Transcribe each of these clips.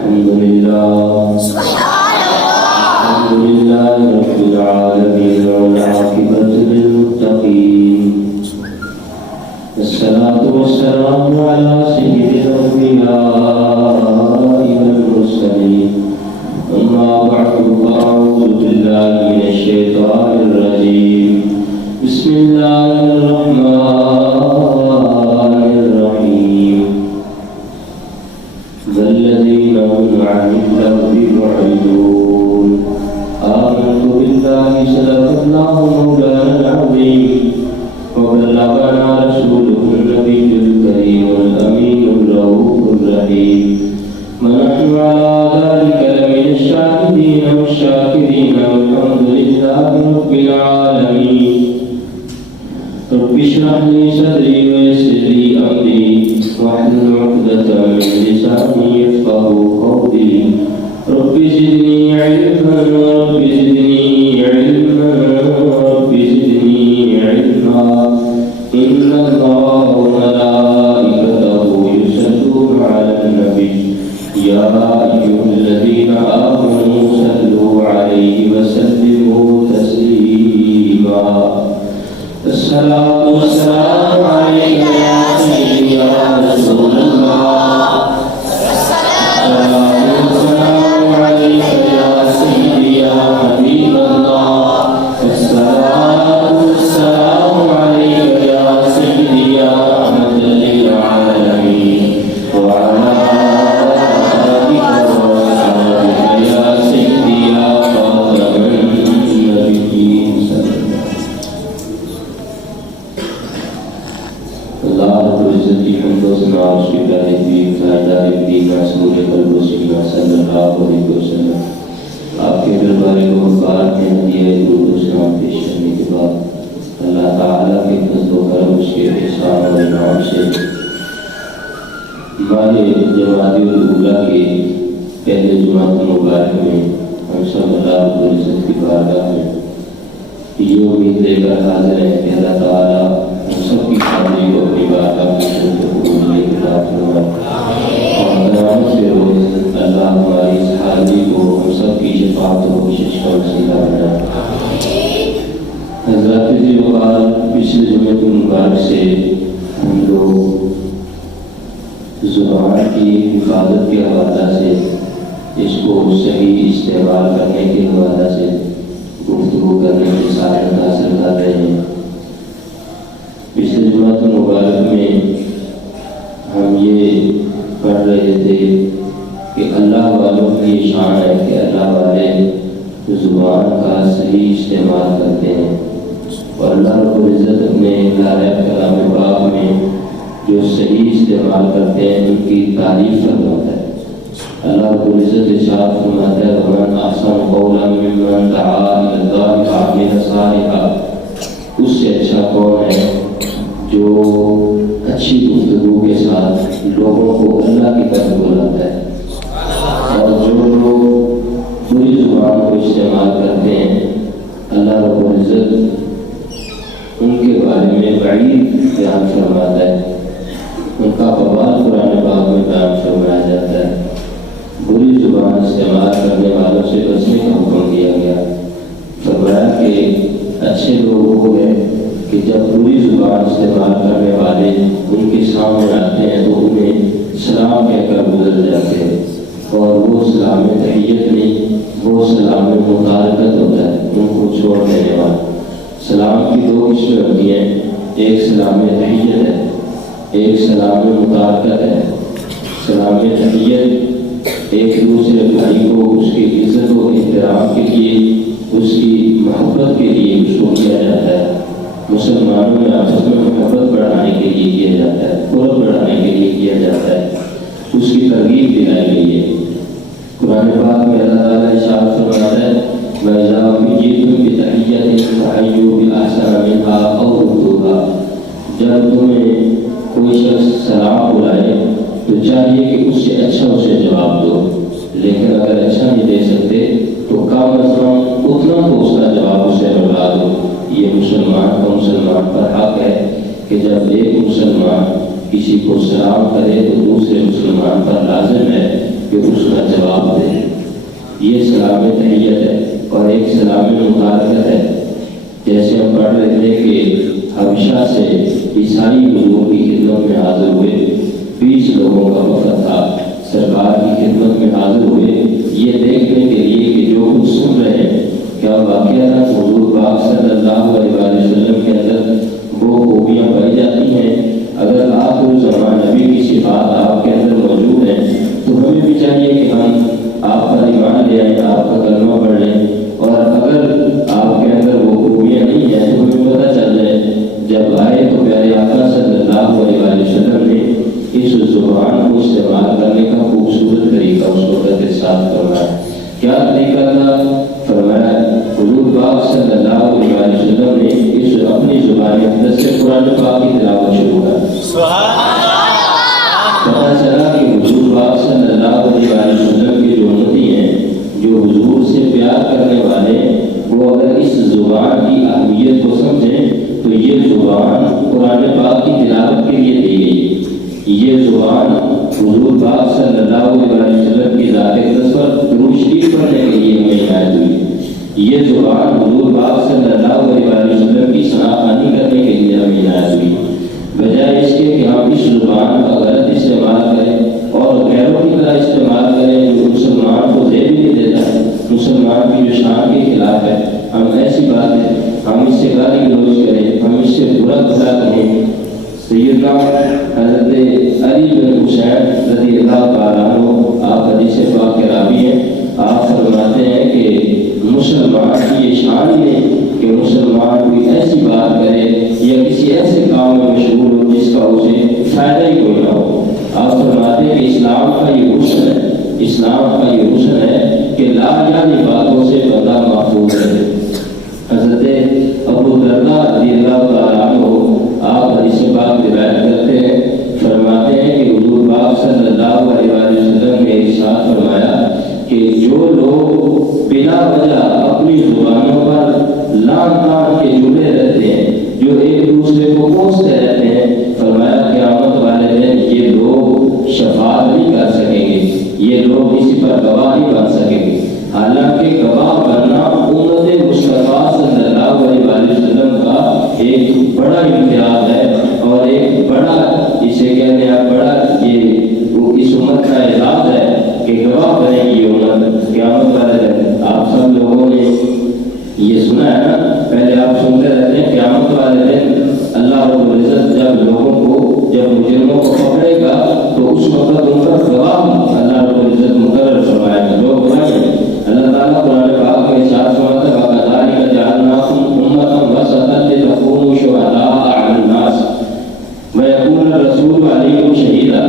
الحمد لله الحمد لله رب العالمين والعاقبة للمتقين والصلاة والسلام على سيد الأنبياء والمرسلين أما بعد فأعوذ بالله من الشيطان الرجيم بسم الله الرحمن الرحيم والذين هم عن اللغو معرضون آمنت بالله صدق الله مولانا العظيم وبلغنا رسوله النبي الكريم الأمين الرؤوف الرحيم ونحن على ذلك لمن الشاهدين والشاكرين والحمد لله رب العالمين رب اشرح لي صدري ويسر لي أمري واحلل عقدة من لساني يفقهوا قولي رب زدني علما رب زدني علما رب زدني علما إن الله وملائكته يصلون على النبي يا أيها الذين آمنوا صلوا عليه وسلموا تسليما الصلاة والسلام عليك يا سيدي يا رسول الله الصلاة والسلام عليك يا سيدي يا حبيب الله الصلاة والسلام عليك يا سيدي يا رحمة للعالمين وعلى آلك وصحبك يا سيدي يا خاتم النبيين اللہ رب العزت کی حمد و ثنا اور شکر ہے کہ تاجدار دین رسول قلب و سینہ صلی اللہ علیہ وسلم آپ کے دربار مبارک میں ہدیہ درود و سلام پیش کرنے کے بعد اللہ تعالیٰ کے فضل و کرم اس کے احسان و انعام سے ماہ جمادی الاولیٰ کے پہلے جمعہ مبارک میں ہم سب اللہ رب العزت کی بارگاہ میں یہ امید لے کر حاضر ہیں کہ اللہ تعالیٰ ہم سب کی حاضری کو اپنی بارگاہ میں قبول لے کے عطا فرمائے اور قیامت کے روز اللہ ہماری اس حاضری کو ہم سب کی شفاعت و بخشش کا وسیلہ بنائے۔ حضرات جی وقال پچھلے جمعے مبارک سے ہم لوگ زبان کی حفاظت کے حوالہ سے اس کو صحیح استعمال کرنے کے حوالہ سے گفتگو کرنے کی سعادت حاصل کر رہے ہیں۔ پچھلے جمعہ مبارک میں ہم یہ پڑھ رہے تھے کہ اللہ والوں کی شان ہے کہ اللہ والے زبان کا صحیح استعمال کرتے ہیں اور اللہ رب العزت اپنے کلام پاک میں جو صحیح استعمال کرتے ہیں ان کی تعریف فرماتا ہے۔ اللہ رب العزت ارشاد فرماتا ہے ومن احسن قولا ممن دعا الی اللہ وعمل صالحا، اس سے اچھا کون ہے جو اچھی گفتگو کے ساتھ لوگوں کو اللہ کی طرف بلاتا ہے، اور جو لوگ بری زبان کو استعمال کرتے ہیں اللہ رب العزت ان کے بارے میں وعید بیان فرماتا ہے، ان کا وبال قرآن پاک میں بیان فرمایا جاتا ہے۔ بری زبان استعمال کرنے والوں سے بچنے کا حکم دیا گیا، فرمایا کہ اچھے لوگ وہ ہیں کہ جب بری زبان استعمال کرنے والے ان کے سامنے آتے ہیں تو انہیں سلام کہہ کر گزر جاتے ہیں، اور وہ سلام تحیت نہیں، وہ سلام متارکت ہوتا ہے، ان کو چھوڑ دینے والا۔ سلام کی دو قسمیں ہوتی ہیں، ایک سلام تحیت ہے، ایک سلام متارکت ہے۔ سلام تحیت ایک دوسرے بھائی کو اس کی عزت و احترام کے لیے، اس کی محبت کے لیے اس کو کیا جاتا ہے، مسلمانوں میں آپس میں محبت بڑھانے کے لیے کیا جاتا ہے، قرب بڑھانے کے لیے کیا جاتا ہے، اس کی ترغیب دلائی گئی ہے۔ قرآن پاک میں اللہ تعالیٰ ارشاد فرماتا ہے وَإِذَا حُيِّيتُم بِتَحِيَّةٍ فَحَيُّوا بِأَحْسَنَ مِنْهَا أَوْ رُدُّوهَا، جب تمہیں کوئی شخص سلام بلائے تو چاہیے کہ اس سے اچھا اسے جواب دو، لیکن اگر اچھا نہیں دے سکتے تو کم از کم اتنا تو اس کا جواب اسے لوٹا دو۔ یہ مسلمان پر حق ہے کہ جب ایک مسلمان کسی کو سلام کرے تو دوسرے مسلمان پر لازم ہے کہ اس کا جواب دے۔ یہ سلام تحیت ہے اور ایک سلام مبارکت ہے۔ جیسے ہم پڑھ رہے تھے کہ حبشہ سے عیسائی حضور کی خدمت میں حاضر ہوئے، 20 لوگوں کا وفد تھا، سرکار کی خدمت میں حاضر ہوئے یہ دیکھنے کے لیے کہ جو کچھ سن رہے ہیں کیا واقعہ حضور پاک صلی اللہ علیہ وسلم کے اندر وہ خوبیاں پائی جاتی ہیں۔ اگر آخر زمان نبی کی صفات آپ کے اندر موجود ہیں تو ہمیں بھی چاہیے کہ ہم آپ پر ایمان لے آئیں، آپ کا کلمہ پڑھ لیں، اور اگر آپ کے اندر وہ خوبیاں نہیں ہیں تو ہمیں پتہ چل جائے۔ جب آئے تو پیارے آقا صلی اللہ علیہ وسلم نے اس زبان کو استعمال کرنے کا خوبصورت طریقہ اس وقت ارشاد فرمایا۔ کیا طریقہ تھا؟ فرمایا حضور پاک صلی اللہ علیہ وسلم نے اس اپنی زبان اقدس سے قرآن پاک کی تلاوت شروع کر۔ پتہ چلا کہ حضور پاک صلی اللہ علیہ وسلم کے جو امتی ہیں، جو حضور سے پیار کرنے والے، وہ اگر اس زبان کی اہمیت کو سمجھیں تو یہ زبان قرآن پاک کی تلاوت کے لیے دی گئی۔ یہ زبان حضور پاک صلی اللہ علیہ وسلم کی ذات اقدس پر درود شریف پڑھنے کے لیے ہمیں عنایت ہوئی۔ یہ زبان حضور پاک صلی اللہ علیہ وسلم کی ثناخوانی کرنے کے لیے ہمیں عنایت ہوئی۔ بجائے اس کے کہ ہم اس زبان کا غلط استعمال کریں اور غیروں کی طرح استعمال کریں جو مسلمان کو زیب نہیں دیتا ہے، مسلمان کی جو شان کے خلاف ہے، ہم ایسی باتیں ہم اس سے گالی گلوچ کریں، ہم اس سے برا بھلا کہیں۔ سیدنا حضرت علی بن حسین رضی اللہ تعالیٰ عنہ آپ حدیث پاک کے راوی ہیں، آپ فرماتے ہیں کہ مسلمان کی یہ شان ہے کہ مسلمان کوئی ایسی بات کرے یا کسی ایسے کام میں مشغول ہو جس کا اسے فائدہ ہی کوئی نہ ہو۔ آپ فرماتے ہیں کہ اسلام کا یہ حسن ہے، اسلام کا یہ حسن ہے کہ لا جانی باتوں سے بندہ محفوظ ہے۔ حضرت ابو درداء رضی اللہ تعالیٰ عنہ آپ حدیث پاک روایت کرتے ہیں، فرماتے ہیں کہ حضور پاک صلی اللہ علیہ وسلم نے ارشاد فرمایا کہ جو لوگ بلا وجہ اپنی زبانوں پر لان تان کے جڑے رہتے ہیں، جو ایک دوسرے کو کوستے رہتے ہیں، فرمایا قیامت والے دن یہ لوگ شفاعت نہیں کر سکیں گے، یہ لوگ کسی پر گواہ نہیں بن سکیں گے۔ حالانکہ گواہ بننا امت مصطفیٰ صلی اللہ علیہ وسلم کا ایک بڑا امتیاز ہے اور ایک بڑا اسے کہتے ہیں بڑا یہ اس امت کا اعزاز ہے کہ گواہ بنے گی امت قیامت والے دن۔ آپ سب لوگوں نے یہ سنا ہے نا، پہلے آپ سنتے رہتے ہیں قیامت والے دن اللہ رب العزت جب لوگوں کو، جب مجرموں کو پکڑے گا تو اس وقت ان پر گواہ اللہ رب العزت مقرر فرمائے گا، لوگ بنائیں۔ اللہ تعالیٰ قرآن پاک میں ارشاد فرماتا ہے وَكَذَلِكَ جَعَلْنَاكُمْ أُمَّةً وَسَطًا لِتَكُونُوا شُهَدَاءَ عَلَى النَّاسِ وَيَكُونَ الرَّسُولُ عَلَيْكُمْ شَهِيدًا۔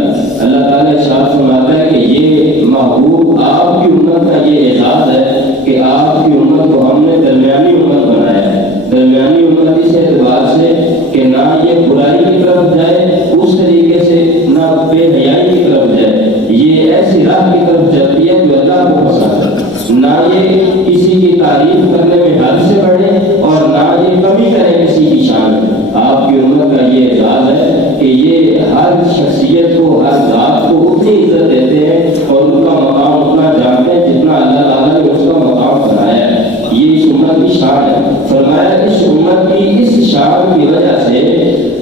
اللہ تعالیٰ ارشاد فرماتا ہے کہ یہ محبوب آپ کی امت کا یہ اعزاز ہے کہ آپ کی امت کو ہم نے درمیانی امت بنایا ہے۔ درمیانی امت اس اعتبار سے کہ نہ یہ برائی کی طرف جائے اس طریقے سے، نہ بے حیائی کی طرف جائے، یہ ایسی راہ کی طرف چلتی ہے جو اللہ کو پسند ہے، نہ یہ کسی کی تعریف کرنے میں حد سے بڑھے اور نہ یہ کمی کرے کسی کی شان میں۔ آپ کی امت کا یہ اعزاز ہے کہ یہ ہر شخصیت کو، ہر ذات کو اتنی عزت دیتے ہیں اور ان کا مقام اتنا جانتے ہیں جتنا اللہ تعالیٰ نے اس کا مقام بنایا ہے۔ یہ اس امت کی شان ہے۔ فرمایا اس امت کی اس شان کی وجہ سے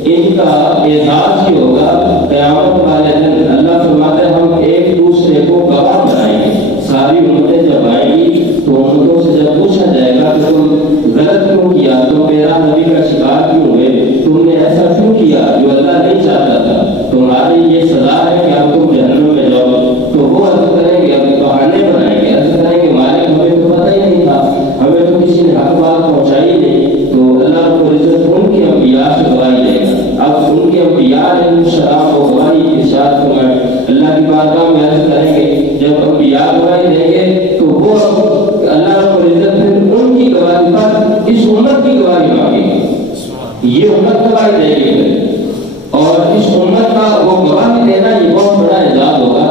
ان کا اعزاز ہی ہوگا قیامت والے دن۔ اللہ فرماتا ہے ہم ایک دوسرے کو گواہ بنائیں گے۔ ساری امتیں جب آئیں گی تو امتوں سے جب پوچھا جائے گا کہ تم غلط کیوں کیا، تم میرا نبی کا شکار کیوں ہوئے، تم نے ایسا کیوں کیا جو اللہ نہیں چاہتا تھا، تمہاری یہ سزا ہے کہ اب تم جہنم میں جاؤ، تو وہ عرض کریں گے، اب بہانے بنائیں گے، عرض کریں گے مالک ہمیں تو پتہ ہی نہیں تھا، ہمیں تو کسی نے حق بات پہنچائی نہیں۔ تو اللہ رب العزت ان کے انبیاء سے گواہی دے گا۔ اب ان کے انبیاء علیہ السلام کو گواہی ارشاد فرمائے، اللہ کی بارگاہ میں عرض کریں گے جب انبیاء گواہی دیں گے تو وہ اللہ رب العزت پھر ان کی گواہی پر اس امت کی گواہی مانگے گی، یہ امت گواہی دے گی اور اس امت کا وہ گواہی دینا یہ بہت بڑا اعزاز ہوگا۔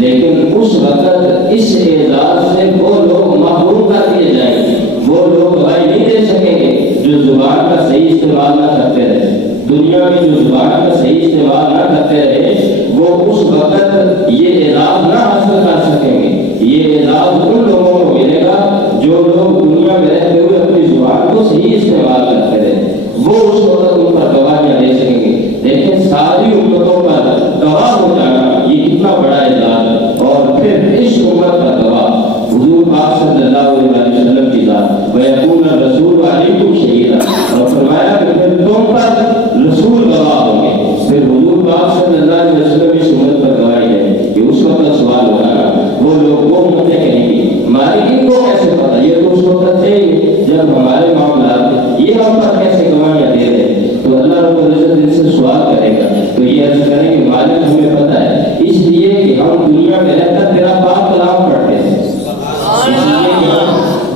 لیکن اس وقت اس اعزاز سے وہ لوگ محروم کر دیے جائیں گے، وہ لوگ گواہی نہیں دے سکیں گے جو زبان کا صحیح استعمال نہ کرتے رہے، دنیا میں جو زبان کا صحیح استعمال نہ کرتے رہے وہ اس وقت یہ اعزاز نہ حاصل کر سکیں گے. یہ اعزاز ان لوگوں کو ملے گا جو لوگ دنیا میں رہتے ہوئے اپنی زبان کو صحیح استعمال کرتے رہے. وہ اس وقت ان پر گواہیاں دے سکیں گے. لیکن ساری امتوں پر گواہ ہو جانا یہ کتنا بڑا اعزاز ہے. اور پھر اس امت کا گواہ حضور پاک صلی اللہ علیہ وسلم کی ذات وَيَكُونَ الرَّسُولُ عَلَيْكُمْ شَهِيدًا. اور فرمایا کہ پھر تم پر رسول گواہ ہوں گے. پھر حضور پاک صلی اللہ علیہ وسلم اس امت پر گواہی ہے کہ اس وقت سوال ہوگا. وہ لوگ وہ امتیں کہیں گی ہماری ان کو کیسے پتا, یہ تو اس وقت تھے جب ہمارے معاملات یہ ہم پر کیسے گواہیاں دے رہے ہیں. تو اللہ رب العزت ان سے سوال کرے گا تو یہ عرض کریں کہ مالک ہمیں پتہ ہے اس لیے کہ ہم دنیا میں رہ کر تیرا پاک کلام پڑھتے ہیں.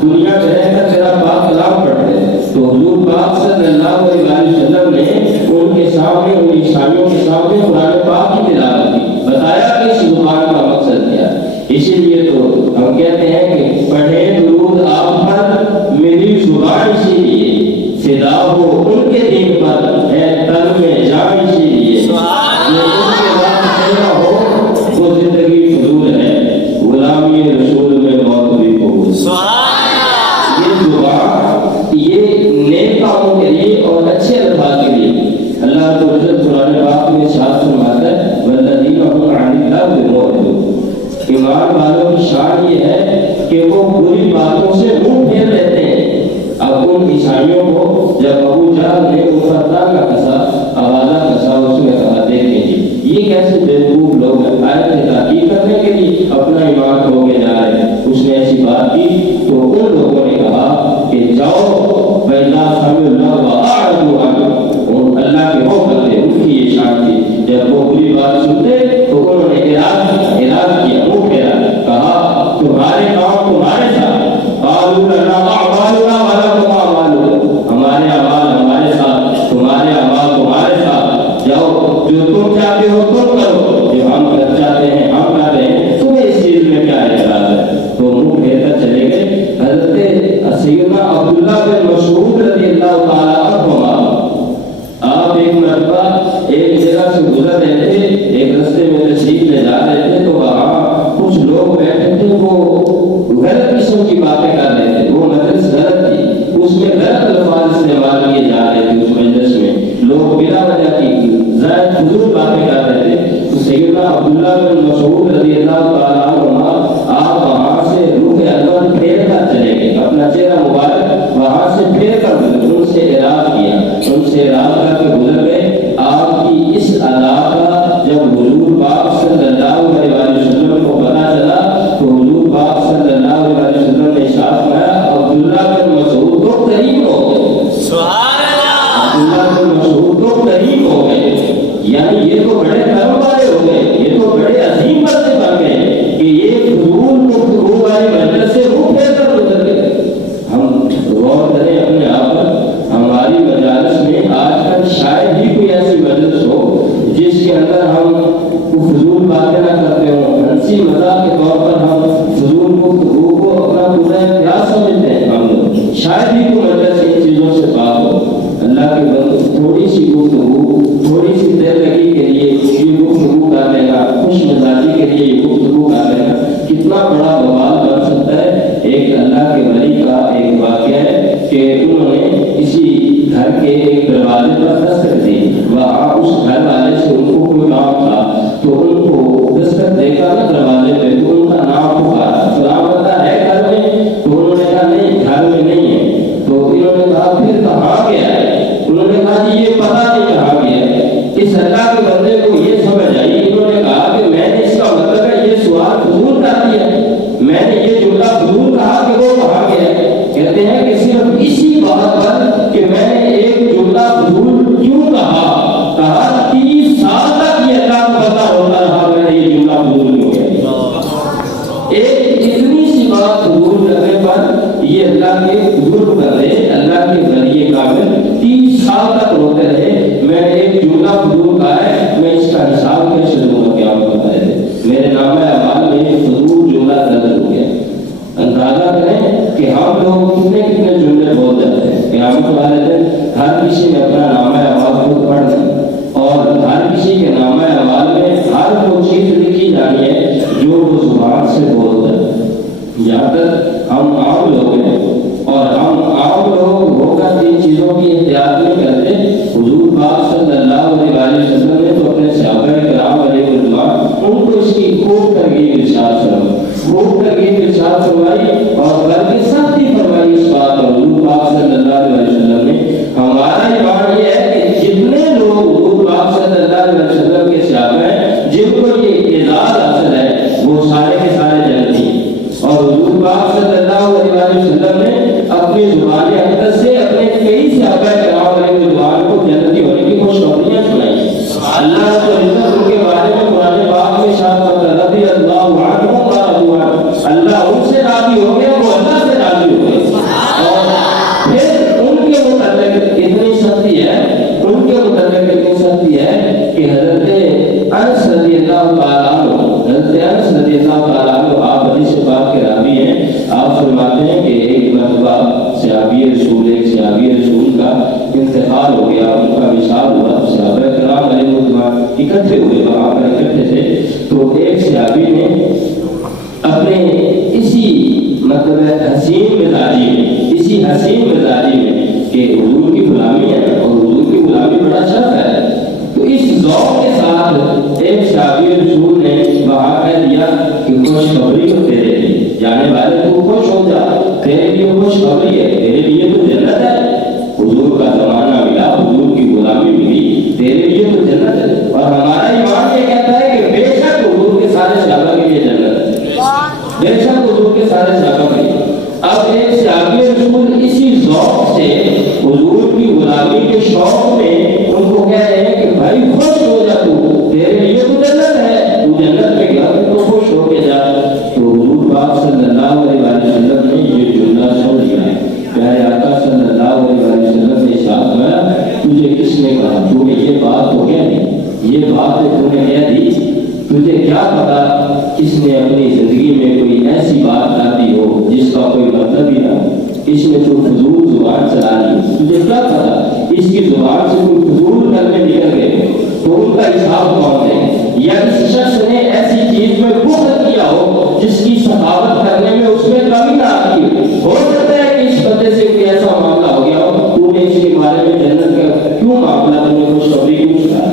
دنیا میں رہ کر تیرا پاک کلام پڑھتے ہیں. تو حضور پاک صلی اللہ علیہ وسلم نے ان کے سامنے ان عیسائیوں کے سامنے قرآن پاک کی تلاوت کی, بتایا کہ اس زبان کا مقصد کیا. اسی لیے تو ہم کہتے ہیں کہ پڑھے درود آپ پر میری زبان, اسی لیے فدا ہو ان کے دین پر ہے تن میں جان, اسی لیے ان کے بعد کہنا ہو وہ زندگی فضول ہے, غلامی رسول میں موت بھی قبول. یہ زبان یہ نیک کاموں کے لیے اور اچھے الفاظ کے لیے اللہ کو عزت قرآن پاک میں ارشاد فرماتا ہے والذین هم عن اللغو معرضون. ایمان والوں کی شان یہ ہے کہ وہ بری باتوں سے منہ پھیر لیتے ہیں. اب ان عیسائیوں کو جب ابو جہل نے ان پر تانا کسا, آوازہ کسا, اس نے کہا دیکھیں جی یہ کیسے بیوقوف لوگ ہیں, آیت کی تحقیق کرنے کے لیے اپنا ایمان کھو کے جا رہے ہیں. اس نے ایسی بات کی تو ان لوگوں نے کہا کہ جاؤ فَإِذَا سَمِعُوا اللَّغْوَ أَعْرِضُوا عَنْهُ. اللہ کے ہو کرتے ان کی یہ شان تھی, جب وہ بری بات سنتے تو انہوں نے اعراض کیا, منہ پھیرا, کہا تمہارے کام تمہارے ساتھ, قالوا لنا اعمالنا ولکم اعمالکم, ہمارے اعمال ہمارے ساتھ تمہارے اعمال تمہارے ساتھ. جاؤ جو تم چاہتے ہو تم کرو, جو ہم چاہتے ہیں ہم کر رہے ہیں, تمہیں اس چیز میں کیا اعتراض ہے. تو منہ پھیر کر چلے گئے. حضرت سیدنا عبداللہ بن مسعود رضی اللہ تعالیٰ عنہ, آپ ایک مرتبہ ایک جگہ سے گزر رہے تھے, ایک رستے میں تشریف لے جا رہے تھے, تو وہاں کچھ لوگ بیٹھے تھے, وہ غلط قسم کی باتیں کر رہے تھے. وہ مجلس غلط تھی, اس میں غلط الفاظ استعمال کیے جا رہے تھے. اس مجلس میں لوگ بلا وجہ کی زائد فضول باتیں کر رہے تھے. تو سیدنا عبداللہ بن مسعود رضی اللہ تعالیٰ عنہ آپ وہاں سے رخ انور پھیر کر چلے گئے, اپنا چہرہ مبارک وہاں سے پھیر کر ان سے اعراض کیا, ان سے اعراض کر کے گزر گئے. آپ کی اس ادا کا جب حضور پاک صلی اللہ علیہ وسلم کو پتا چلا تو حضور پاک صلی اللہ علیہ وسلم نے ارشاد فرمایا عبداللہ بن مسعود تو قریب ہو گئے. سبحان اللہ. عبداللہ بن مسعود تو قریب ہو گئے, یعنی یہ تو بڑے کرم والے ہو گئے, یہ تو بڑے عظیم بندے بن گئے کہ یہ فضول گفتگو والی مجلس سے منہ پھیر کر گزر گئے. ہم غور کریں اپنے آپ پر, ہماری مجالس میں آج کل شاید ہی کوئی ایسی مجلس ہو جس کے اندر ہم فضول باتیں نہ کرتے ہوں. ہنسی مذاق کے طور پر ہم فضول گفتگو کو اپنا پورا احتیاط سمجھتے ہیں. ہم لوگ شاید ہی کوئی مجلس ان چیزوں سے پاک ہو. اللہ کے بندے تھوڑی سی گفتگو, تھوڑی سی دیر لگی کے لیے یہ گفتگو کر لینا, خوش مزاجی کے لیے یہ گفتگو کر لینا کتنا بڑا بوال بن سکتا ہے. ایک اللہ کے ولی کا ایک واقعہ ہے کہ انہوں نے کسی گھر کے ایک دروازے پر دستک دی. وہاں اس گھر والے سے ان کو کوئی کام تھا, تو ان کو دستک دیکھا نا دروازے پہ, تو ان کا نام پکارا, سلام کرتا ہے گھر میں, تو انہوں نے کہا نہیں گھر میں نہیں ہے. تو انہوں نے کہا پھر کہاں گیا ہے. انہوں نے کہا جی یہ پتہ نہیں کہاں گیا ہے. اس اللہ کے بندے کو یہ سمجھ آئی. انہوں نے کہا کہ میں نے اس کا مطلب ہے یہ سوال فضول کر دیا, میں نے یہ جملہ فضول کہا کہ وہ کہاں گیا ہے. کہتے ہیں کہ صرف اسی بات پر کہ میں نے ایک جملہ فضول کیوں کہا, 30 سال تک یہ اللہ کو پتا ہوتا رہا میں نے یہ جملہ فضول کیوں کہا. ایک اتنی سی بات فضول کرنے پر یہ اللہ کے بزرگ بندے, اللہ کے ولی کامل 30 سال تک روتے رہے. میں نے ایک جملہ فضول کہا ہے, میں اس کا حساب کیسے دوں گا, کیا بتائے تھے میرے نامہ اعمال میں ایک فضول جملہ درج ہو گیا. اندازہ کریں کہ ہم لوگ کتنے جملے بول جاتے ہیں. قیامت والے دن ہر کسی نے اپنا نامہ اعمال خود پڑھ لوگ ہو کر ان چیزوں کی احتیاط نہیں کرتے، حضور پاک صلی اللہ علیہ وسلم نے تو اپنے صحابہ کرام علیہ رضوان ان کو اس کی خوب ترغیب ارشاد فرمائی اور بلکہ سختی فرمائی اس بات پر۔ حضور پاک صلی اللہ علیہ وسلم نے ہمارا ایمان یہ ہے کہ جتنے لوگ حضور پاک صلی اللہ علیہ وسلم کے صحابہ ہیں جن کو یہ اعزاز حاصل ہے وہ سارے کے سارے جنتی ہیں۔ اور حضور پاک صلی اللہ علیہ وسلم نے اپنی زبان اقدس سے اپنے کئی صحابہ کرام علیہ رضوان کو جنتی ہونے کی خوشخبریاں سنائی۔ اللہ رب العزت ان کے بارے میں قرآن پاک میں ارشاد فرماتا ہے رضی اللہ عنہم و رضوا عنہ، اللہ ان سے راضی ہو گیا، وہ اللہ سے راضی ہو گئے۔ اور پھر ان کے متعلق اتنی سختی ہے کہ حضرت انس رضی اللہ تعالیٰ عنہ آپ حدیث پاک کے راوی ہیں، آپ فرماتے ہیں کہ ایک مرتبہ صحابی رسول کا انتقال ہو گیا، ان کا وصال ہوا، صحابہ کرام علیہ رضوان اکٹھے ہوئے، وہاں پر اکٹھے تھے، تو ایک صحابی نے اپنے اسی حسین مزاجی میں کہ حضور کی غلامی ہے اور حضور کی غلامی بڑا شرف ہے، تو اس ذوق کے ساتھ ایک صحابی رسول نے وہاں کہہ دیا کہ خوشخبری ہو تیرے لیے، جانے والے تو خوش ہو جا، تیرے لیے خوشخبری ہے، تیرے لیے تو جنت ہے، حضور کا زمانہ ملا، حضور کی غلامی ملی، تیرے لیے تو جنت ہے۔ اور ہمارا ایمان یہ کہتا ہے کہ بے شک حضور کے سارے صحابہ کے لیے جنت ہے، بے شک حضور کے سارے صحابہ کے لیے۔ اب ایک صحابی رسول اسی ذوق سے حضور کی غلامی کے شوق میں ان کو کہہ رہے ہیں کہ بھائی خوش ہو جا، تو تیرے لیے تو جنت ہے، تو جنت میں گیا تو خوش ہو کے جا۔ تو حضور پاک صلی اللہ علیہ وسلم نے یہ جملہ سن لیا ہے، پیارے آقا صلی اللہ علیہ وسلم نے ارشاد فرمایا تجھے کس نے کہا، کیونکہ یہ بات ہو گیا نہیں، یہ بات تو نے کہہ دی، تجھے کیا پتا کس نے اپنی زندگی میں کوئی ایسی بات کر دی ہو جس کا کوئی مطلب ہی نہ ہو، اس نے جو فضول زبان چلا لی، تجھے کیا پتا اس کی زبان سے کوئی فضول کلمے نکل گئے تو ان کا حساب کون ہے، یا اس شخص نے ایسی چیز میں بخل کیا ہو جس کی سخاوت کرنے میں اس میں کمی نہ آتی ہو سکتا ہے کہ اس بندے سے کوئی ایسا معاملہ ہو گیا ہو، تو نے اس کے بارے میں جنت کا کیوں معاملہ تم نے خوشخبری کیوں سنا؟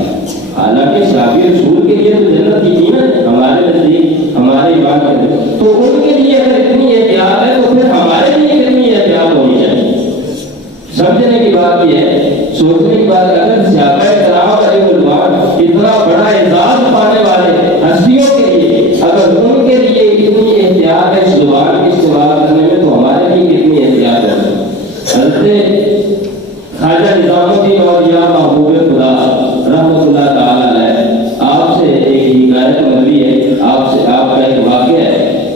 حالانکہ صحابی رسول کے لیے تو جنت کی قیمت ہے، ہمارے نزدیک ہمارے ایمان میں، تو ان کے لیے اگر اتنی احتیاط ہے تو پھر ہمارے لیے کتنی احتیاط ہونی چاہیے۔ سمجھنے کی بات یہ ہے، سوچنے کی بات ہے، اگر صحابہ کرام علیہ رضوان اتنا بڑا اعزاز پانے والے ہستیوں کے لیے اگر ان کے لیے اتنی احتیاط ہے اس زبان کا استعمال کرنے میں، تو ہمارے لیے کتنی احتیاط ہے۔ حضرت خواجہ نظام الدین اولیاء محبوب خدا رحمۃ اللہ تعالیٰ علیہ آپ سے ایک حکایت مروی ہے، آپ کا ایک واقعہ ہے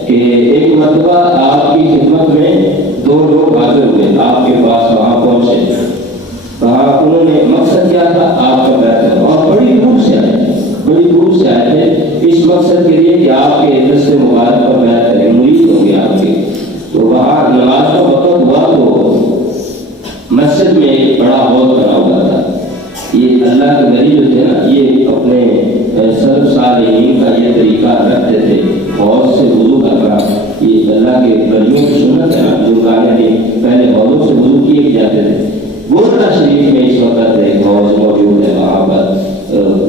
کہ ایک مرتبہ آپ کی خدمت میں دو لوگ حاضر ہوئے، آپ کے پاس وہاں پہنچے، وہاں انہوں نے مقصد کیا تھا آپ کا بیعت کرنا، اور بڑی دور سے آئے تھے اس مقصد کے لیے کہ آپ کے دست مبارک پر بیعت کریں، مرید ہوں گے آپ کے۔ تو وہاں نماز کا وقت ہوا تو مسجد میں ایک بڑا ہال بنا ہوا تھا، یہ اللہ کے ولی جو تھے نا یہ اپنے سلف صالحین کا یہ طریقہ رکھتے تھے، حوض سے وضو کرنا، یہ اللہ کے ولیوں کی سنت ہے نا، جو گانے پہلے حوضوں سے وضو کیے جاتے تھے۔ گورکھا شریف میں اس وقت ایک حوض موجود ہے، وہاں پر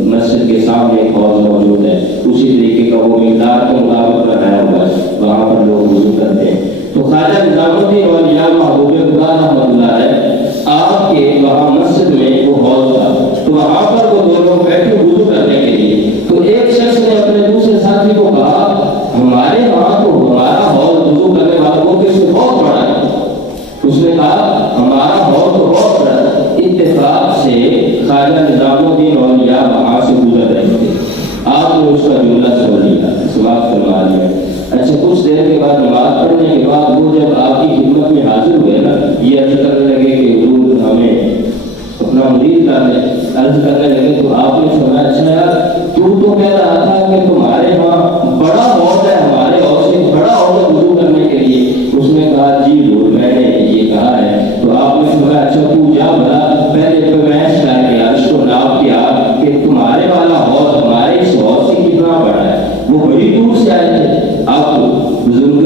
مسجد کے سامنے ایک حوض موجود ہے، اسی طریقے کا وہ مقدار کے مطابق بنایا ہوا ہے، وہاں پر لوگ وضو کرتے ہیں۔ تو خواجہ نظام الدین اولیاء محبوب خدا رحمۃ اللہ علیہ آپ کے وہاں مسجد میں وہ حوض تھا، تو وہاں پر وہ دو لوگ بیٹھے وضو کرنے کے لیے، تو ایک شخص نے اپنے دوسرے ساتھی کو کہا ہمارے وہاں تو ہمارا حوض وضو کرنے والوں کے سے بہت بڑا ہے۔ اس نے کہا ہمارا حوض تو بہت بڑا ہے۔ اتفاق سے خواجہ نظام الدین اولیاء وہاں سے گزر رہے تھے، آپ نے اس کا جملہ سن لیا، سماعت فرما لیا۔ اچھا کچھ دیر کے بعد نماز پڑھنے کے بعد وہ جب آپ کی خدمت میں حاضر ہوئے نا، یہ عرض کرنے لگے کہ حضور ہمیں اپنا مرید عرض کرنے لگے، تو آپ نے فرمایا اچھا یار تو کہہ رہا تھا کہ تمہارے وہاں بڑا حوض ہے، ہمارے حوض سے بڑا حوض ہے وضو کرنے کے لیے۔ اس نے کہا جی حضور میں نے یہ کہا ہے۔ تو آپ نے فرمایا اچھا تو جا بڑا پہلے پیمائش کر کے اس کو ناپ کیا کہ تمہارے والا حوض ہمارے اس حوض سے کتنا بڑا ہے۔ وہ بڑی دور سے آئے تھے، آپ بزرگ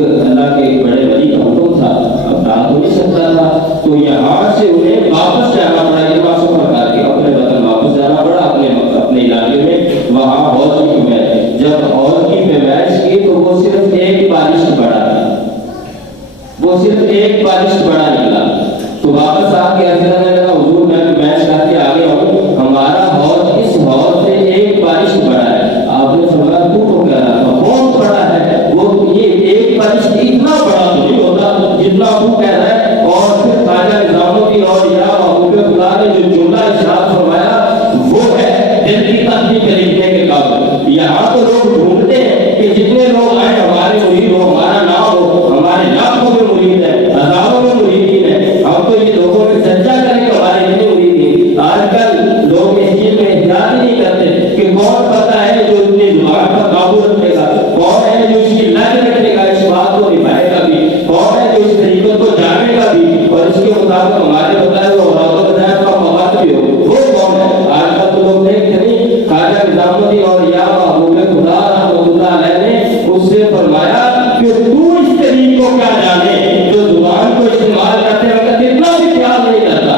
وہ صرف ایک بالش بڑا تھا، وہ صرف ایک بالش بڑا نکلا۔ تو واپس آ کے عرض کرنے لگا حضور میں میچ کر کے آگے ہوں، ہمارا حوض اس حوض سے ایک بالش بڑا ہے۔ آپ نے فرمایا تو کہہ رہا تھا بہت بڑا ہے، وہ یہ ایک بالش اتنا بڑا تو نہیں ہوتا جتنا وہ کہہ رہا ہے۔ اور پھر خواجہ نظام الدین اولیاء محبوب خدا نے جو جملہ ارشاد فرمایا وہ ہے دل کی تصدیق لکھنے کے قابل۔ یہاں تو لوگ ڈھونڈتے ہیں کہ جتنے لوگ آئے ہمارے مرید ہو، ہمارا نام ہو، ہمارے لاکھوں میں مرید ہے، ہزاروں میں مریدین ہے، ہم تو یہ لوگوں میں چرچا کریں کہ ہمارے اتنے مرید ہیں۔ آج کل لوگ اس چیز میں احتیاط ہی نہیں کرتے کہ کون پتہ ہے جو اپنی زبان پر قابو رکھے گا، کون ہے جو اس کی لج رکھے گا، اس بات کو نبھائے گا بھی، کون ہے جو اس طریقے کو جانے گا بھی اور اس کے مطابق ہمارے بتائے وہ اولاد بتائے کا مواد بھی ہو، وہ کون ہے؟ آج کل تو لوگ دیکھتے نہیں۔ خواجہ نظام الدین اولیاء محبوب خدا رحمۃ اللہ علیہ نے اس سے فرمایا کہ تو اس طریقے کو کیا جانے جو زبان کو استعمال کرتے وقت اتنا بھی خیال نہیں کرتا،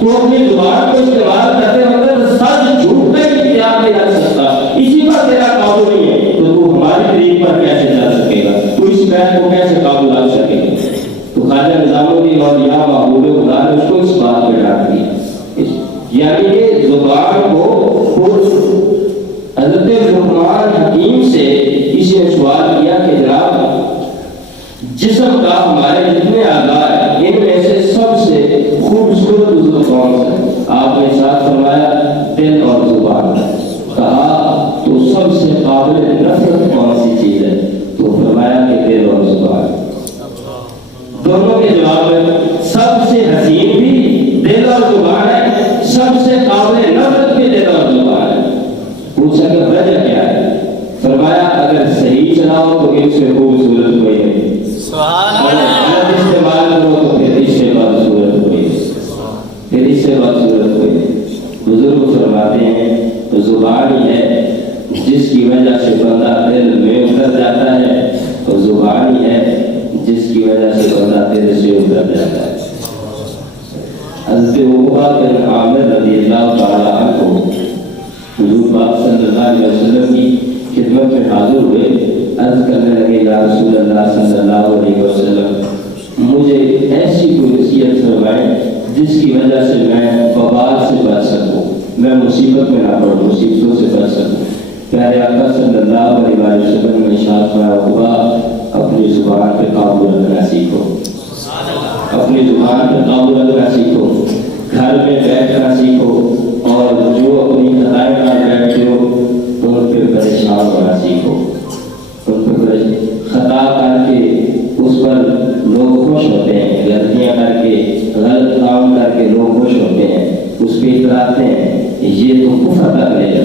تو اپنی زبان کو استعمال کرتے وقت سچ جھوٹ کا اختیار نہیں رکھ سکتا، اسی پر تیرا قابو نہیں ہے، تو تو ہمارے طریق پر کیسے چل سکے گا، تو اس بات کو کیسے قابو رکھ سکے گا؟ تو خواجہ نظام الدین اولیاء محبوب خدا نے اس کو اس بات پہ ڈانٹ دیا۔ یعنی کہ زبان کو حضرت لقمان حکیم سے کسی نے سوال کیا کہ جناب جسم کا ہمارے جتنے اعضاء ہیں ان میں سے سب سے خوبصورت عضو کون سا ہے؟ آپ نے ساتھ فرمایا دل اور زبان۔ کہا تو سب سے قابل نفرت کون سی چیز ہے؟ تو فرمایا کہ دل اور زبان۔ دونوں کے جواب میں سب سے حسین بھی دل اور زبان ہے، سب سے قابل نفرت بھی دل اور زبان ہے۔ پوچھا کہ وجہ کیا ہے؟ فرمایا اگر صحیح چلاؤ تو ان سے خوبصورت کوئی نہیں، غلط استعمال کرو تو پھر اس سے بدصورت کوئی نہیں، پھر اس سے بدصورت کوئی نہیں۔ بزرگ فرماتے ہیں زبان ہی ہے جس کی وجہ سے بندہ دل میں اتر جاتا ہے، اور زبان ہی ہے جس کی وجہ سے بندہ دل سے اتر جاتا ہے۔ حضرت عقبہ بن عامر رضی اللہ تعالی عنہ حضور پاک صلی اللہ علیہ وسلم کی خدمت میں حاضر ہوئے، عرض کرنے لگے یا رسول اللہ صلی اللہ علیہ وسلم مجھے ایسی کوئی وصیت فرمائیں جس کی وجہ سے میں وبال سے بچ سکوں، میں مصیبت میں نہ پڑوں، مصیبتوں سے بچ سکوں۔ پیارے آقا صلی اللہ علیہ وسلم نے ارشاد فرمایا عقبہ اپنی زبان پہ قابو رکھنا سیکھو، اپنی زبان پہ قابو رکھنا سیکھو، گھر میں بیٹھنا سیکھو، اور جو اپنی خطائیں کر بیٹھتے ہو ان پہ پریشان ہونا سیکھو، ان پہ خطا کر کے اس پر لوگ خوش ہوتے ہیں، غلطیاں کر کے غلط کام کر کے لوگ خوش ہوتے ہیں، اس پہ اتراتے ہیں، یہ تو کفر کر لے،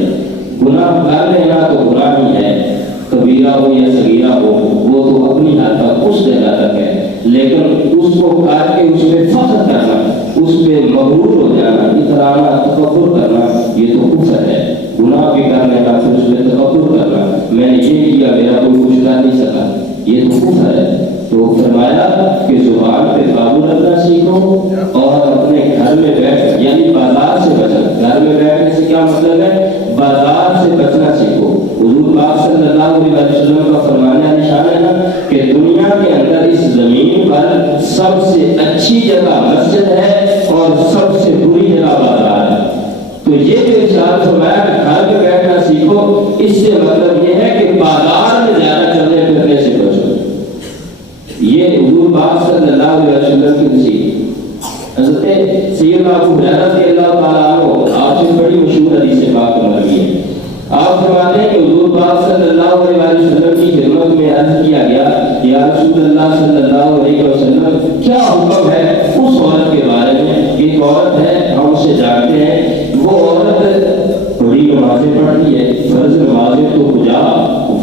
گناہ کر لینا تو گناہ ہی ہے، کبیرہ ہو یا صغیرہ ہو وہ تو اپنی حد تک اس جگہ تک ہے، لیکن اس کو کر کے اس پہ فخر کرنا، اس پہ مغرور ہو جانا، اترانا، تکبر کرنا، یہ تو کفر ہے۔ گناہ بھی کر لینا پھر اس پہ تکبر کرنا، میں نے یہ کیا میرا کوئی کچھ کر نہیں سکا، یہ تو کفر ہے۔ تو فرمایا کہ زبان پہ قابو رکھنا سیکھو اور اپنے گھر میں بیٹھ یعنی بازار سے بچنا، گھر میں بیٹھنے سے کیا مطلب ہے؟ بازار سے بچنا سیکھو۔ حضور پاک صلی اللہ علیہ وسلم کا فرمانا نشان ہے نا کہ دنیا کے اندر اس زمین پر سب سے اچھی جگہ مسجد ہے اور سب سے بری جگہ بازار ہے۔ تو یہ جو ارشاد فرمایا کہ گھر میں بیٹھنا سیکھو، اس سے مطلب یہ ہے کہ بازار میں زیادہ چلنے پھرنے سے بچو۔ یہ حضور پاک صلی اللہ علیہ وسلم کی نصیحت۔ حضرت سیدنا ابو ہریرہ رضی اللہ تعالیٰ عنہ آپ سے بڑی مشہور حدیث پاک مروی ہے۔ آپ فرماتے ہیں کہ حضور پاک صلی اللہ علیہ وسلم کی خدمت میں عرض کیا گیا یا رسول اللہ صلی اللہ علیہ وسلم کیا حکم ہے اس عورت کے بارے میں؟ ایک عورت ہے ہم اسے جانتے ہیں، وہ عورت بڑی نمازیں پڑھتی ہے، فرض نمازیں تو کجا،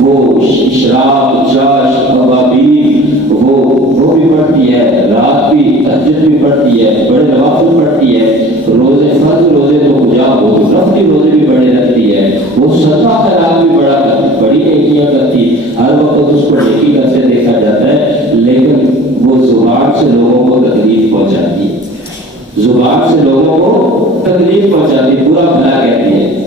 وہ اشراق، چاش، اوابین وہ بھی پڑھتی ہے، رات بھی تہجد بھی پڑھتی ہے، بڑے نوافل پڑھتی ہے، روزے فرض روزے تو کجا، وہ نفلی روزے بھی بڑے رکھتی ہے، وہ صدقہ خیرات بھی بڑا کرتی، بڑی نیکیاں کرتی، ہر وقت اس کو نیکی کرتے دیکھا جاتا ہے، لیکن وہ زبان سے لوگوں کو تکلیف پہنچاتی ہے، زبان سے لوگوں کو تکلیف پہنچاتی، برا بھلا کہتی ہے۔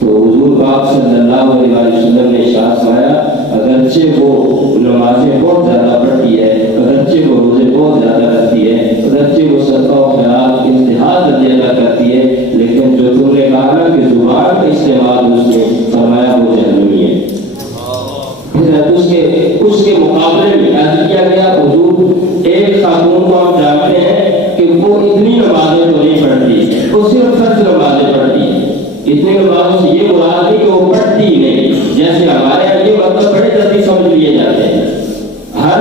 تو حضور پاک صلی اللہ علیہ وسلم نے ارشاد فرمایا اگرچہ وہ نمازیں بہت زیادہ پڑھتی ہے، اگرچہ وہ روزے بہت زیادہ رکھتی ہے، اگرچہ وہ صدقہ و خیرات اتحاد زیادہ کرتی ہے، لیکن جو تم نے کہا نا کہ زبان کا استعمال اس نے فرمایا وہ جہنمی ہے۔ پھر اس کے مقابلے میں عرض کیا گیا حضور ایک خاتون کو ہم جانتے ہیں کہ وہ اتنی نمازیں تو نہیں پڑھتی، وہ صرف فرض نمازیں پڑھتی ہے۔ اتنی نمازوں سے یہ مراد نہیں کہ وہ پڑھتی ہی نہیں، جیسے ہمارے یہاں یہ مطلب بڑے جلدی سمجھ لیے جاتے ہیں۔ ہر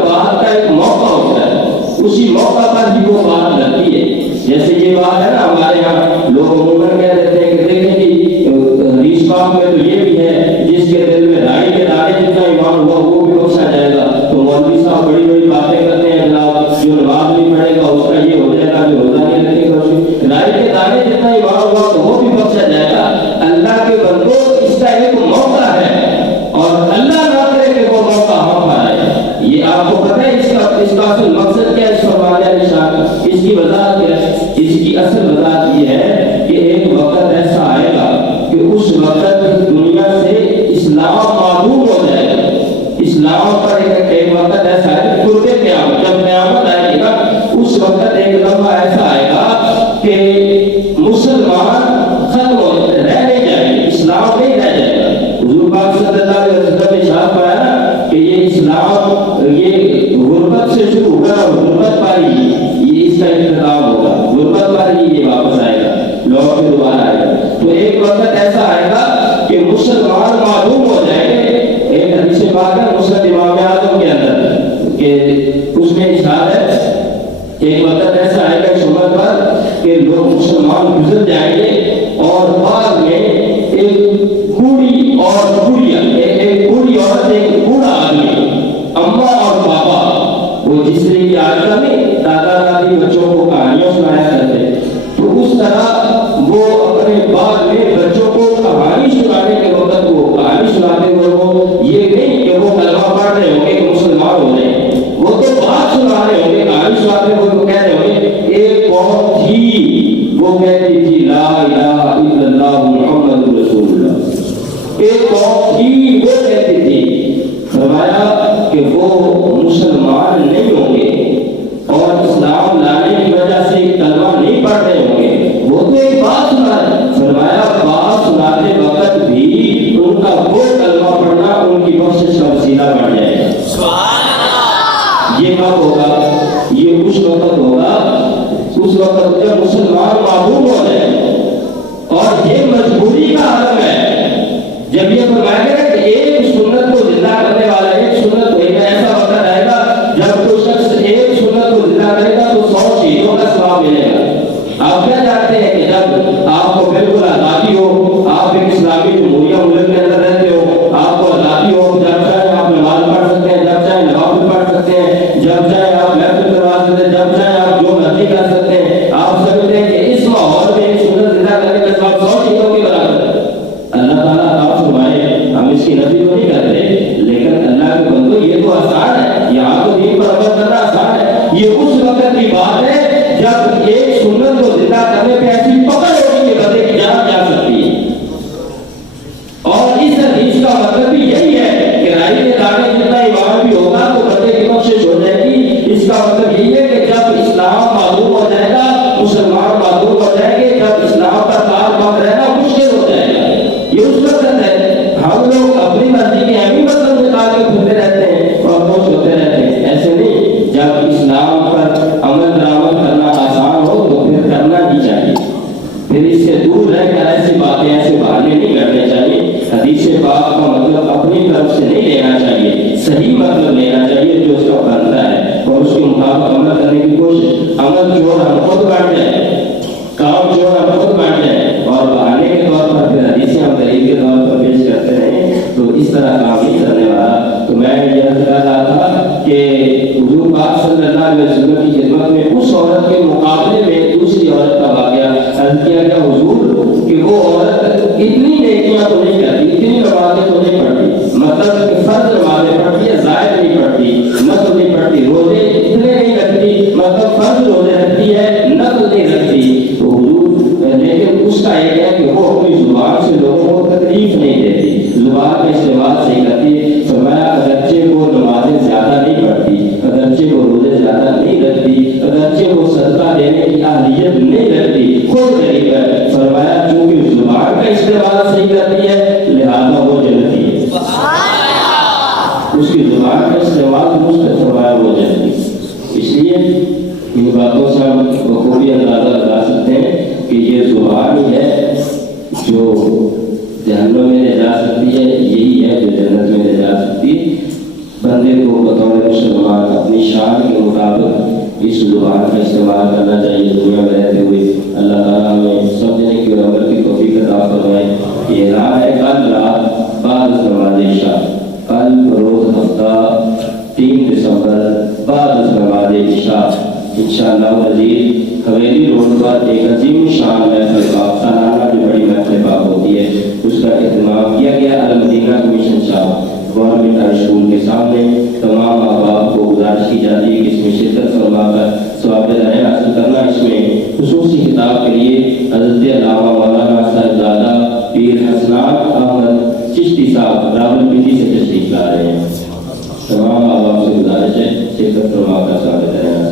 بات کا ایک موقع ہوتا ہے، اسی موقع پر بھی وہ بات لگتی ہے۔ جیسے یہ بات ہے نا ہمارے یہاں لوگ عموماً کہہ دیتے ہیں کہ دیکھیں جی حدیث پاک میں تو یہ بھی ہے جس کے دل میں رائی کے دانے جتنا ایمان ہوا وہ بھی بخشا جائے گا۔ تو مولوی صاحب بڑی بڑی باتیں کرتے ہیں جناب، جو نماز نہیں پڑھے گا اس کا یہ ہو جائے گا، جو روزہ نہیں رکھے گا رائی کے دانے جتنا ایمان ہوا تو وہ بھی بخشا جائے گا۔ اللہ کے بندو اس کا ایک موقع ہے اور اللہ نہ کرے کہ وہ موقع ہم پائے۔ یہ آپ کو پتہ ہے اس کا اصل مقصد کیا ہے اس فرمانے نشان؟ اس کی وضاحت کیا ہے؟ اس کی اصل وضاحت یہ ہے کہ ایک وقت ایسا آئے گا کہ اس وقت دنیا سے اسلام معدوم ہو جائے گا۔ اسلام پر ایک وقت ایسا ہے کہ قرب قیامت، جب قیامت آئے گی نا اس وقت ایک دفعہ ایسا آئے گا کہ مسلمان ختم رہ نہیں جائیں گے، اسلام نہیں رہ جائے گا۔ حضور پاک صلی اللہ علیہ وسلم نے ارشاد فرمایا کہ یہ اسلام یہ غربت سے شروع ہوگا اور غربت پر ہی یہ اس کا اختتام ہوگا، غربت پر ہی یہ واپس آئے گا، لوٹ کے دوبارہ آئے گا۔ تو ایک وقت ایسا آئے گا کہ مسلمان معلوم ہو جائیں گے۔ ایک حدیث پاک ہے مسند امام اعظم کے اندر کہ اس میں ارشاد ہے ایک وقت ایسا آئے گا اس امت پر کہ لوگ مسلمان گزر جائیں گے اور بعد میں ایک بوڑھی اور بوڑھیا، ایک بوڑھی عورت ایک بوڑھا آدمی، اماں اور بابا، وہ جس طرح کی آج کل میں دادا دادی بچوں کو کہانیاں سنایا کرتے، تو اس طرح وہ اپنے بعد میں بچوں کو کہانی سنانے کے وقت وہ کہانی سناتے ہوئے وہ یہ نہیں کہ وہ کلمہ پڑھ رہے ہوں گے کہ مسلمان ہو رہے ہیں، وہ تو بات سنا رہے ہوں گے، کہانی سناتے ہوئے وہ کہہ رہے ہوں گے ایک قوم تھی وہ کہتی تھی لا الہ الا اللہ محمد رسول اللہ، ایک قوم تھی وہ کہتی تھی۔ فرمایا کہ وہ مسلمان نہیں ہوں گے اور اسلام لانے کی وجہ سے کلمہ نہیں پڑھ رہے ہوں گے، وہ تو ایک بات سنا ہے۔ فرمایا بات سناتے وقت بھی ان کا وہ کلمہ پڑھنا ان کی بخشش کا وسیلہ بن جائے گا۔ سبحان اللہ۔ یہ کب ہوگا؟ یہ اس وقت ہوگا اس وقت جب مسلمان معلوم ہو جائے، اور یہ مجبوری کا عالم ہے۔ جب یہ فرمایا گیا کہ ایک سنت کو زندہ کرنے والا ایک سنت کو ایسا وقت آئے گا جب کوئی شخص ایک سنت کو زندہ کرے گا تو 100 شہیدوں کا ثواب ملے گا۔ آپ کیا چاہتے ہیں کہ جب آپ کو بالکل آزادی ہو، آپ ایک اسلامی جمہوریہ ملک کے اندر رہتے ہو، آپ کو آزادی ہو، جب چاہے آپ نماز پڑھ سکتے ہیں، جب چاہے نوافل پڑھ سکتے ہیں، جب چاہے آپ محفل کروا سکتے ہیں، جب چاہے آپ جو مرضی کر سکتے ہیں، آپ سمجھتے ہیں کہ اس ماحول میں ایک سنت زندہ کرنے کا ثواب 100 شہیدوں کے برابر ہے۔ اللہ تعالیٰ آپ فرمائے ہم اس کی نفی تو نہیں کرتے، لیکن اللہ کے بندو یہ تو آسان ہے، یہاں تو دین پر عمل کرنا آسان ہے۔ یہ اس وقت کی بات ہے جب ایک سنت کو زندہ کرنے پہ ایسی پکڑ ہوگی کہ بندے کی جان جا سکتی ہے۔ اور اس حدیث کا مطلب بھی یہی ہے کہ رائی کے دانے جتنا ایمان بھی ہوگا تو بندے کی بخشش ہو جائے گی۔ اس کا مطلب یہی ہے کہ جب اسلام معلوم ہو جائے گا، مسلمان معلوم ہو جائیں گے، جب اسلام کا کار بند رہنا مشکل ہو جائے گا۔ یہ اس وقت ہے ہم لوگ اپنی مرضی کے اہمی مطلب نکال کے پھرتے رہتے ہیں اور خوش ہوتے رہتے ہیں، ایسے نہیں۔ جب اسلام پر عمل درآمد کرنا آسان ہو تو پھر کرنا ہی چاہیے، پھر اس سے دور رہ کر ایسی باتیں ایسے بہانے نہیں کرنے چاہیے۔ حدیث پاک کا مطلب اپنی طرف سے نہیں لینا چاہیے، صحیح مطلب لینا چاہیے جو اس کا بنتا ہے اور اس کے مطابق عمل کرنے کی کوشش۔ عمل چور ہم خود بانٹ جائے، کام چور ہم خود بانٹ جائے اور بہانے کے طور پر پھر حدیثیں ہم دلیل کے طور پر پیش کرتے ہیں، تو اس طرح کام نہیں کرنے والا۔ تو میں یہ عرض کر رہا تھا کہ حضور پاک صلی اللہ علیہ وسلم کی خدمت میں اس عورت کے مقابلے میں دوسری عورت کا واقعہ عرض کیا گیا حضور کہ وہ عورت اتنی نیکیاں تو نہیں کرتی، اتنی نمازیں تو نہیں پڑھتی، مطلب کہ فرض نمازیں پڑھتی ہے، زائد نہیں پڑھتی، نفل نہیں پڑھتی، روزے اتنے نہیں رکھتی، مطلب فرض روزے رکھتی ہے، نفل نہیں رکھتی۔ تو حضور لیکن اس کا یہ ہے کہ وہ اپنی زبان سے لوگوں کو تکلیف نہیں دیتی، زبان کا استعمال صحیح کرتی ہے۔ استعمال درست فرمایا ہو جاتی. اس لیے ان باتوں سے ہم بخوبی اندازہ لگا سکتے ہیں کہ یہ زبان ہی ہے جو جہنم میں لے جا سکتی ہے، یہی ہے جو جنت میں لے جا سکتی ہے. بندے کو بطور مسلمان اپنی شان کے مطابق اس زبان کا استعمال کرنا چاہیے دنیا میں رہتے ہوئے. اللہ تعالیٰ ہمیں سمجھنے کی اور عمل کی توفیق عطا فرمائے. یہ اعلان ہے کل رات بعد نماز عشاء، کل روز ہفتہ 3 دسمبر بعد نماز عشاء انشاءاللہ مزید حویلی روڈ پر ایک عظیم شان محفل پاک سالانہ جو بڑی محفل پاک ہوتی ہے اس کا اہتمام کیا گیا. المدینہ کمیشن صاحب گورنمنٹ ہائی اسکول کے سامنے تمام احباب کو گزارش کی جاتی ہے کہ اس میں شرکت فرما کر ثواب درجہ حاصل کرنا. اس میں خصوصی خطاب کے لیے حضرت علامہ مولانا صاحبزادہ پیر حسنان احمد چشتی صاحب راولپنڈی سے تشریف لا رہے ہیں. تمام احباب سے گزارش ہے شرکت فرما کر ثواب درجہ